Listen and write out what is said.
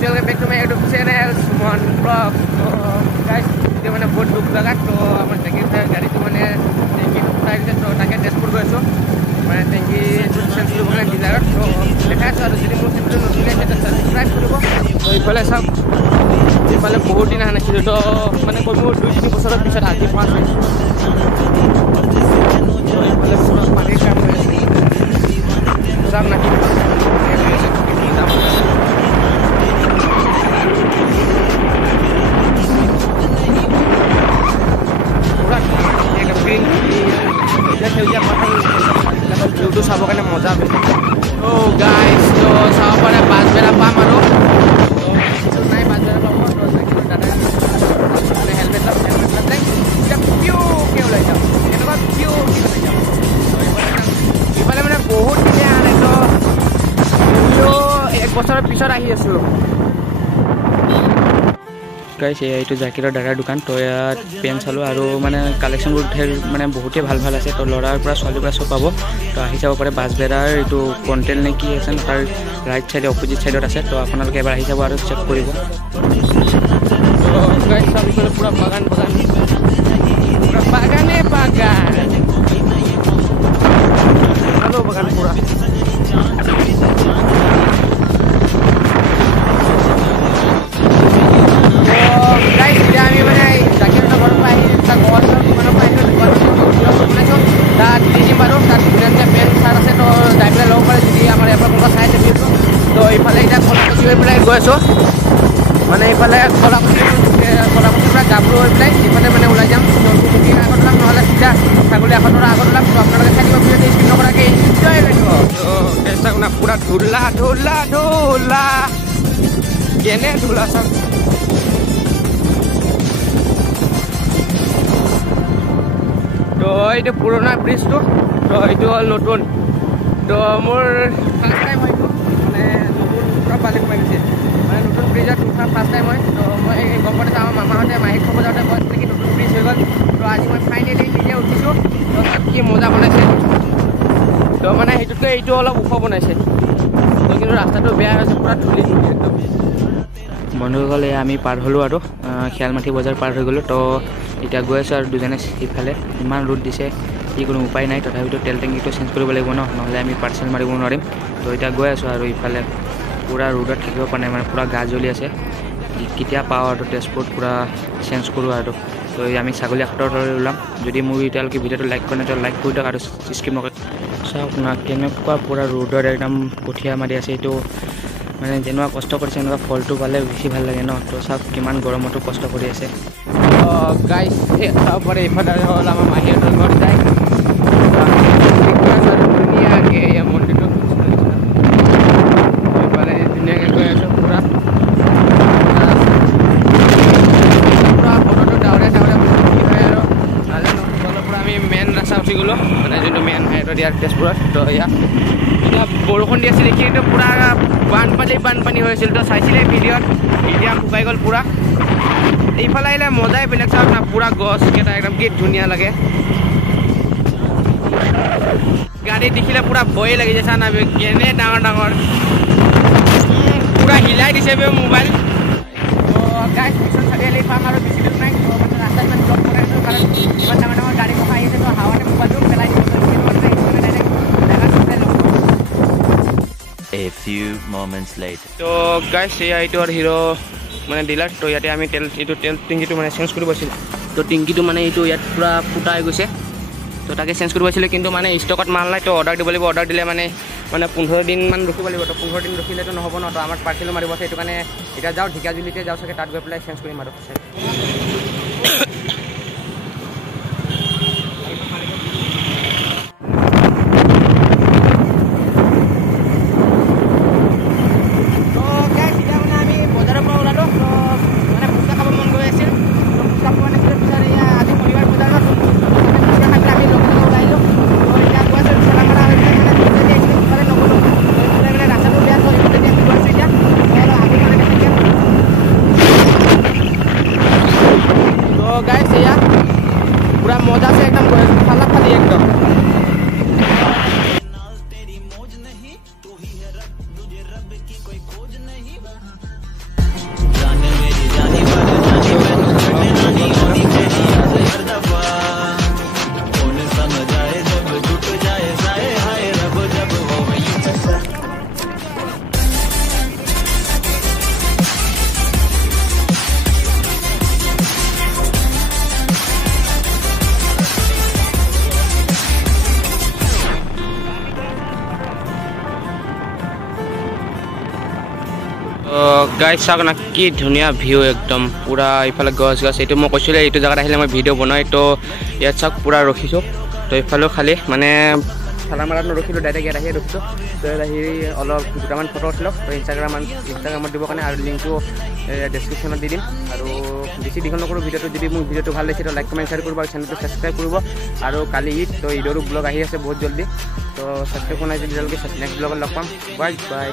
welcome back to my YouTube channel Suman Vlog. So guys, ini mana buat duk laga to amar tangki gari tu mana tangki price to take dashboard goiso. Mana tangki solution suru bana dilar to dekha so aru jodi mo video notun aise to subscribe koribo. To ifale sab ifale bahut din ahana chilo to mane koi mo 2-3 বছৰৰ পিছত আজি পাঁচ হৈছে. To ifale pura pani kam hoise. Sab na itu sabo kan moza be. Oh guys, to sabo pare bas bela pam aru. To nai bas bela pam to sakino dada. Ane helmet lap ja piu ke ulai ja. Enaba piu ke ulai ja. Ifale mane bahut kile ane to yo ek bosorer pisor ahi asu. Guys ये जाकिर दादा दुकान तो यार pen चालू और माने collection माने बहुते ভাল ভাল আছে तो लड़ार पूरा साली पूरा सब पाबो तो आहि যাব पारे बासबेरार एटु कन्टेन्ट ने की আছে तार राइट साइड अपोजिट साइडत আছে तो आपनालोके एबार आहि যাব और चेक करिब तो गाइस साली पूरा बागान पूरा बागाने बागान हेलो बागान पूरा গৈছো মানে ইফালে কলাপুৰা গাবৰু হৈ পেলাই ইফালে মানে ওলাই যাম নতুনকি আগত লাম নহলে সিধা ছাগলী এখনৰ আগত লাম তো আপোনালোকে চাই দিব ভিডিঅ'টো স্কিপ নকৰাকৈ এনজয় কৰিব তো কেঁচা গুণা পুৰা ঢোলা ঢোলা ঢোলা কেনে ঢোলা চাম তো এইটো পুৰণা ব্ৰিজটো তো এইটো হ'ল নতুন তো মোৰ ফাৰ্ষ্ট টাইম হয়তো মানে নতুন পুৰা পালে সোমাই গৈছে মানে নতুন ব্ৰিজত উঠা ফাৰ্ষ্ট টাইম হয় তো মই গম পাইছোঁ আমাৰ মামাহঁতে মাহীক খবৰ যাওঁতে কয় কি নতুন ব্ৰিজ হৈ গ'ল তো আজি মই ফাইনেলি নিজে উঠিছোঁ তো তাত কি মজা বনাইছে তো মানে সেইটোতকৈ এইটো অলপ ওখ বনাইছে তো কিন্তু ৰাস্তাটো বেয়া হৈছে পুৰা ধূলি একদম বন্ধুসকল আমি পাৰ হ'লোঁ আৰু শিয়ালমাটি বজাৰ পাৰ হৈ গ'লোঁ তো এতিয়া গৈ আছোঁ আৰু দুজনে সিফালে ইমান ৰ'দ দিছে কি কোনো উপায় নাই তথাপিতো তেল টেংকিটো চেঞ্জ কৰিব লাগিব নহ'লে আমি পাৰ্চেল মাৰিব নোৱাৰিম তো এতিয়া গৈ আছোঁ আৰু ইফালে পুৰা ৰ'দত থাকিব পৰা নাই মানে পুৰা গা জ্বলি আছে কেতিয়া পাওঁ আৰু তেজপুৰত পুৰা চেঞ্জ কৰোঁ আৰু তো আমি ছাগলী হাটৰ দৰে ওলাম যদি মোৰ এতিয়ালৈকে ভিডিঅ'টো লাইক কৰে তো লাইক কৰি দিয়ক আৰু স্কিপ নকৰে চাওক না কেনেকুৱা পুৰা ৰ'দত একদম কঠীয়া মাৰি আছে এইটো মানে যেনেকুৱা কষ্ট কৰিছে এনেকুৱা ফলটো পালে বেছি ভাল লাগে ন তো চাওক কিমান গৰমতো কষ্ট কৰি আছে গাইছ চাব পাৰে ইফালে হ'ল আমাৰ মাহীহঁতৰ ঘৰ যায় ধুনীয়াকৈ এই মন্দিৰটো ইফালে ধুনীয়াকৈ গৈ আছোঁ পুৰা বতৰটো ডাৱৰীয়া হয় আৰু নাজানো অলপ পৰা আমি মেইন ৰাস্তা উঠি গ'লোঁ মানে যোনটো মেইন হাইৱেত ইয়াৰ তেজপুৰত তো এতিয়া বৰষুণ দি আছিল দেখি এইটো পুৰা বানপানী হৈ আছিল তো চাইছিলে ভিডিঅ'ত এতিয়া শুকাই গ'ল পুৰা এইফালে আহিলে মজাই বেলেগ চাওক না পুৰা গছকেইটা একদম কি ধুনীয়া লাগে গাড়ী দেখিলে পুৰা ভয়ে লাগি যায় চা না কেনে ডাঙৰ ডাঙৰ পুৰা হিলাই দিছে বে মোবাইল তো গাইছ পিছত চাৰিআলি পাম আৰু বেছি দূৰ নাই তো মানে ৰাস্তাত ইমান ব্লক কৰে কাৰণ ইমান ডাঙৰ ডাঙৰ গাড়ী কমাই আহিছে তো হাৱাতে মোবাইলটো পেলাই দিব A few moments later. তো গাইছ এইটো আৰু হিৰো মানে ডিলাৰ তো ইয়াতে আমি তেল টেংকিটো মানে চেঞ্জ কৰিব আছিল তো টেংকিটো মানে এইটো ইয়াত পুৰা ফুটা হৈ গৈছে তো তাকে চেঞ্জ কৰিব আছিলে কিন্তু মানে ষ্টকত মাল নাই তো অৰ্ডাৰ দিব লাগিব অৰ্ডাৰ দিলে মানে 15 দিনমান ৰখিব লাগিব তো 15 দিন ৰখিলেতো নহ'ব ন তো আমাৰ পাৰ্চেলো মাৰিব আছে সেইটো কাৰণে এতিয়া যাওঁ ঢেকিয়াজুলিতে যাওঁ চাগে তাত গৈ পেলাই চেঞ্জ কৰিম আৰু গাইজ চাওক না কি ধুনীয়া ভিউ একদম পুৰা ইফালে গছ গছ এইটো মই কৈছিলোঁ এইটো জেগাত আহিলে মই ভিডিঅ' বনাই তো ইয়াত চাওক পুৰা ৰখিছোঁ তো এইফালেও খালী মানে ঠালামাৰাত নৰখিলোঁ ডাইৰেক্ট ইয়াত আহিয়ে ৰখিছোঁ তো ইয়াত আহি অলপ দুটামান ফটো উঠিলোঁ তো ইনষ্টাগ্ৰামত দিবৰ কাৰণে আৰু লিংকটো ডেছক্ৰিপশ্যনত দি দিম আৰু বেছি দীঘল নকৰোঁ ভিডিঅ'টো যদি মোৰ ভিডিঅ'টো ভাল লাগিছে তো লাইক কমেণ্ট শ্বেয়াৰ কৰিব আৰু চেনেলটো ছাবস্ক্ৰাইব কৰিব আৰু কালি ঈদ তো ঈদৰো ব্লগ আহি আছে বহুত জল্দি তো ছাবস্ক্ৰাইব কৰা নাই যদি নেক্সট ব্লগত লগ পাম বাই বাই